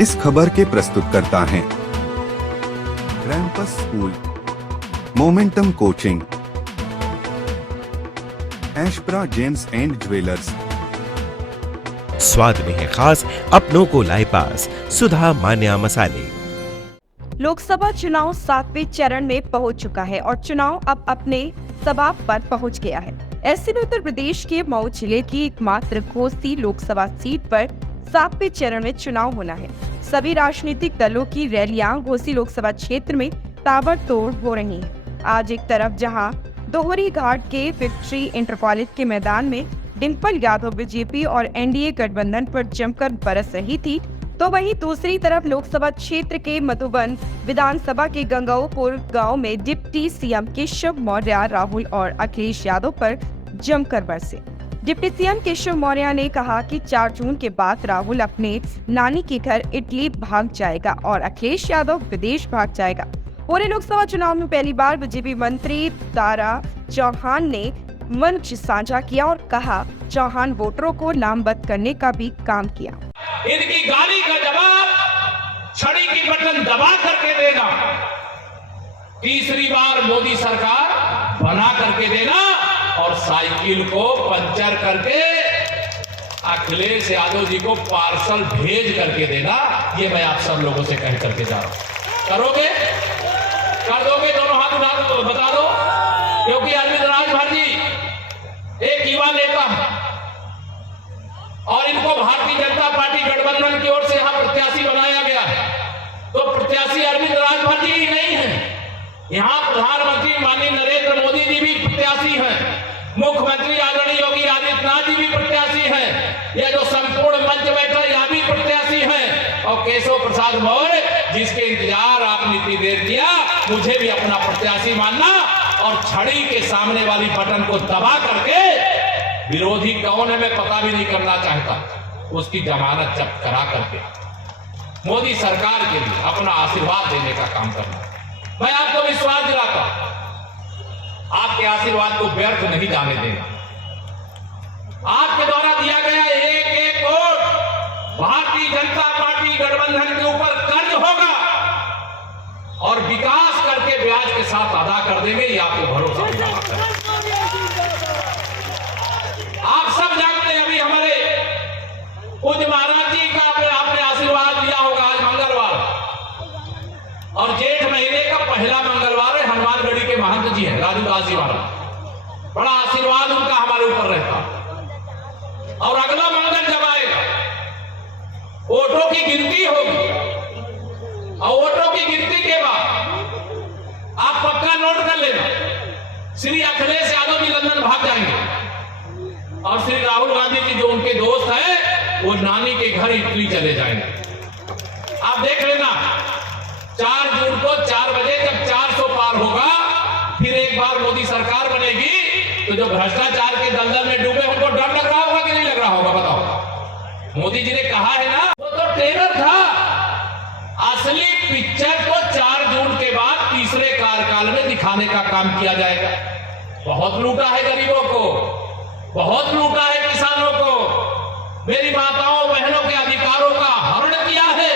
इस खबर के प्रस्तुतकर्ता हैं रैंपस school, momentum coaching, Aishpra gems and jewellers. स्वाद में है खास, अपनों को लाए पास, सुधा मान्या मसाले। लोकसभा चुनाव 7वें चरण में पहुंच चुका है और चुनाव अब अपने समाप्त पर पहुंच गया है। ऐसे में उत्तर प्रदेश के मऊ जिले की एकमात्र घोसी लोकसभा सीट पर 7वें चरण में चुनाव होना है। सभी राजनीतिक दलों की रैलियां घोसी लोकसभा क्षेत्र में ताबड़तोड़ हो रही हैं। आज एक तरफ जहां दोहरी घाट के विक्ट्री इंटर कॉलेज के मैदान में डिम्पल यादव बीजेपी और एनडीए गठबंधन पर जमकर बरस रही थी, तो वहीं दूसरी तरफ लोकसभा क्षेत्र के मधुबन विधानसभा के गंगाऊपुर गांव में डिप्टी सीएम केशव मौर्य राहुल और अखिलेश यादव पर जमकर बरसे। डिप्टी सीएम केशव मौर्य ने कहा कि 4 जून के बाद राहुल अपने नानी के घर इटली भाग जाएगा और अखिलेश यादव विदेश भाग जाएगा। पूरे लोकसभा चुनाव में पहली बार बीजेपी मंत्री तारा चौहान ने मंच साझा किया और कहा, चौहान वोटरों को नामबद करने का भी काम किया। इनकी गाली का जवाब छड़ी की बटन दबा करके देना, तीसरी बार मोदी सरकार बना करके देना और साइकिल को पंचर करके अखिलेश यादव जी को पार्सल भेज करके देना। ये मैं आप सब लोगों से कह करके जा रहा हूं। करोगे? कर दोगे? दोनों हाथ उठा दो, बता दो। क्योंकि अरविंद राजभर जी एक युवा नेता और इनको भारतीय जनता पार्टी गठबंधन की ओर से यहां प्रत्याशी बनाया गया है। तो प्रत्याशी अरविंद राजभर जी ही नहीं है, यहां प्रधानमंत्री माननीय नरेंद्र मोदी जी भी प्रत्याशी हैं, मुख्यमंत्री आदरणीय योगी आदित्यनाथ जी भी प्रत्याशी हैं, यह जो संपूर्ण मंच बैठा यह भी प्रत्याशी हैं, और केशव प्रसाद मौर्य जिसके इंतजार आपने इतनी देर किया, मुझे भी अपना प्रत्याशी मानना और छड़ी के सामने वाली बटन को दबा करके विरोधी कौन है मैं पता भी नहीं करना चाहता, उसकी जमानत जब्त करा करके मोदी सरकार के लिए अपना आशीर्वाद देने का काम करना। मैं आपको विश्वास दिलाता हूं, आपके आशीर्वाद को व्यर्थ नहीं जाने देना। आपके द्वारा दिया गया एक वोट भारतीय जनता पार्टी गठबंधन के ऊपर कर्ज होगा और विकास करके ब्याज के साथ अदा कर देंगे, ये आपको भरोसा दिलाता है। आप सब जानते हैं, अभी हमारे पूज्य महाराज जी का आपने आशीर्वाद लिया होगा। आज मंगलवार और जेठ महीने का पहला मंगलवार है, हनुमानगढ़ी के महंत जी हैं राजू दास जी महाराज, बड़ा आशीर्वाद उनका हमारे ऊपर रहता। और अगला मंगल जब आएगा वोटों की गिनती होगी और वोटों की गिनती के बाद आप पक्का नोट कर लेना, श्री अखिलेश यादव जी लंदन भाग जाएंगे और श्री राहुल गांधी जी जो उनके दोस्त हैं वो नानी के घर इटली चले जाएंगे। आप देख लेना 4 जून को 4 बजे जब 400 पार होगा, फिर एक बार मोदी सरकार बनेगी, तो जो भ्रष्टाचार के दलदल में डूबे उनको डर लग रहा होगा कि नहीं लग रहा होगा? बताओ। मोदी जी ने कहा है ना, वो तो ट्रेलर था, असली पिक्चर तो 4 जून के बाद तीसरे कार्यकाल में दिखाने का काम किया जाएगा। बहुत लूटा है गरीबों को, बहुत लूटा है किसानों को, मेरी माताओं बहनों के अधिकारों का हरण किया है।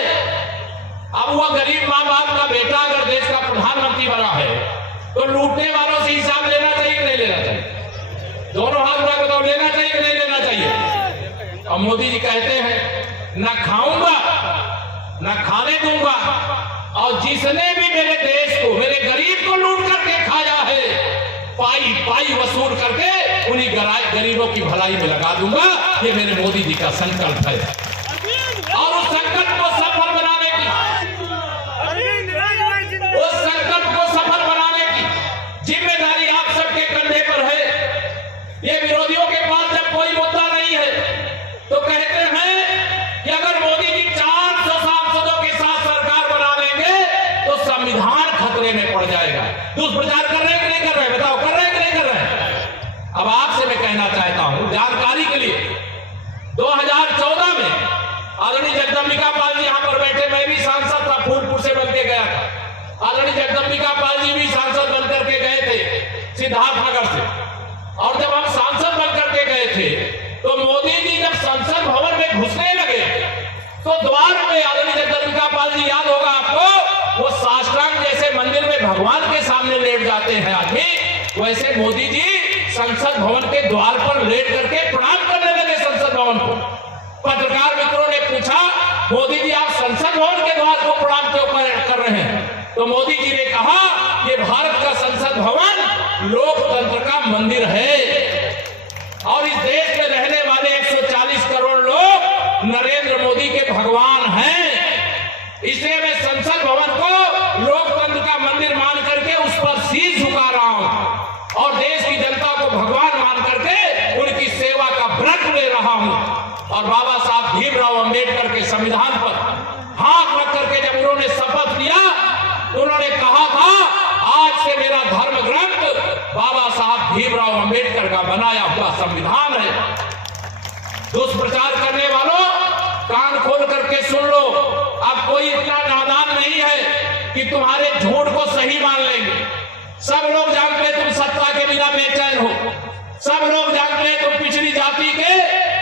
अब वह गरीब मां बाप का बेटा अगर देश का प्रधानमंत्री बना है तो लूटने वालों से हिसाब लेना चाहिए कि नहीं लेना चाहिए? दोनों हाथ उठा के बताओ, लेना चाहिए कि नहीं लेना चाहिए? और मोदी जी कहते हैं न खाऊंगा न खाने दूंगा, और जिसने भी मेरे देश को, मेरे गरीब को लूट करके खाया है, पाई पाई वसूल करके उन्हीं गरीबों की भलाई में लगा दूंगा। ये मेरे मोदी जी का संकल्प है और उस संकल्प को सफल बनाने की, उस संकल्प को सफल बनाने की जिम्मेदारी आप सबके कंधे पर है। ये विरोधियों के पास जब कोई मुद्दा नहीं है तो कहते हैं कि अगर मोदी जी 400 सांसदों के साथ सरकार बना देंगे तो संविधान खतरे में पड़ जाएगा। दुष्प्रचार कर रहे हैं कि नहीं कर रहे? बताओ, कर रहे हैं कि नहीं कर रहे? अब आपसे मैं कहना चाहता हूं जानकारी के लिए, 2014 में आदरणीय जगदम्बिका पाल जी यहां पर बैठे, मैं भी सांसद था, फूलपुर से बनके गया था। आदरणीय जगदम्बिका पाल जी भी सांसद बनकर के गए थे सिद्धार्थनगर से, और जब हम सांसद बनकर के गए थे तो मोदी जी जब संसद भवन में घुसने लगे तो द्वार पे आदरणीय वैसे मोदी जी संसद भवन के द्वार पर लेट करके प्रणाम करने लगे संसद भवन को। पत्रकार मित्रों ने पूछा, मोदी जी आप संसद भवन के द्वार को प्रणाम क्यों कर रहे हैं? तो मोदी जी ने कहा, ये भारत का संसद भवन लोकतंत्र का मंदिर है और इस देश में रहने वाले 140 करोड़ लोग नरेंद्र मोदी के भगवान हैं। इसलिए मैं संसद भवन को लोकतंत्र का मंदिर मान करके उस पर शीश झुका रहा हूं और देश की जनता को भगवान मान करके उनकी सेवा का व्रत ले रहा हूं। और बाबा साहब भीमराव अंबेडकर के संविधान पर हाथ रख करके जब उन्होंने शपथ लिया तो उन्होंने कहा था, आज से मेरा धर्म ग्रंथ बाबा साहब भीमराव अंबेडकर का बनाया हुआ संविधान है। दुष्प्रचार करने वालों, कान खोल करके सुन लो। अब कोई इतना नादान नहीं है कि तुम्हारे झूठ को सही मान लेंगे। सब लोग जानते हैं तुम सत्ता के बिना बेचैन हो। सब लोग जानते हैं तुम पिछड़ी जाति के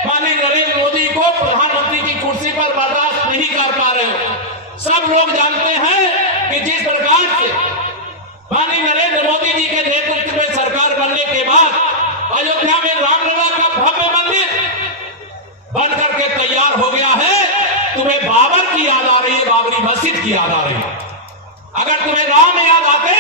माननीय नरेंद्र मोदी को प्रधानमंत्री की कुर्सी पर बर्दाश्त नहीं कर पा रहे हो। सब लोग जानते हैं कि जिस प्रकार से माननीय नरेंद्र मोदी जी के नेतृत्व में सरकार बनने के बाद अयोध्या में रामलला का भव्य मंदिर बन करके तैयार हो गया है, तुम्हें बाबर की याद आ रही है, बाबरी मस्जिद की याद आ रही है। अगर तुम्हें राम याद आते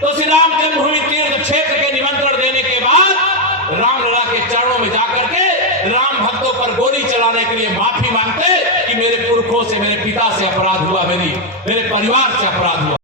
तो श्री राम जन्मभूमि तीर्थ क्षेत्र के निमंत्रण देने के बाद रामलला के चरणों में जाकर के राम भक्तों पर गोली चलाने के लिए माफी मांगते कि मेरे पुरखों से, मेरे पिता से अपराध हुआ, मेरे परिवार से अपराध हुआ।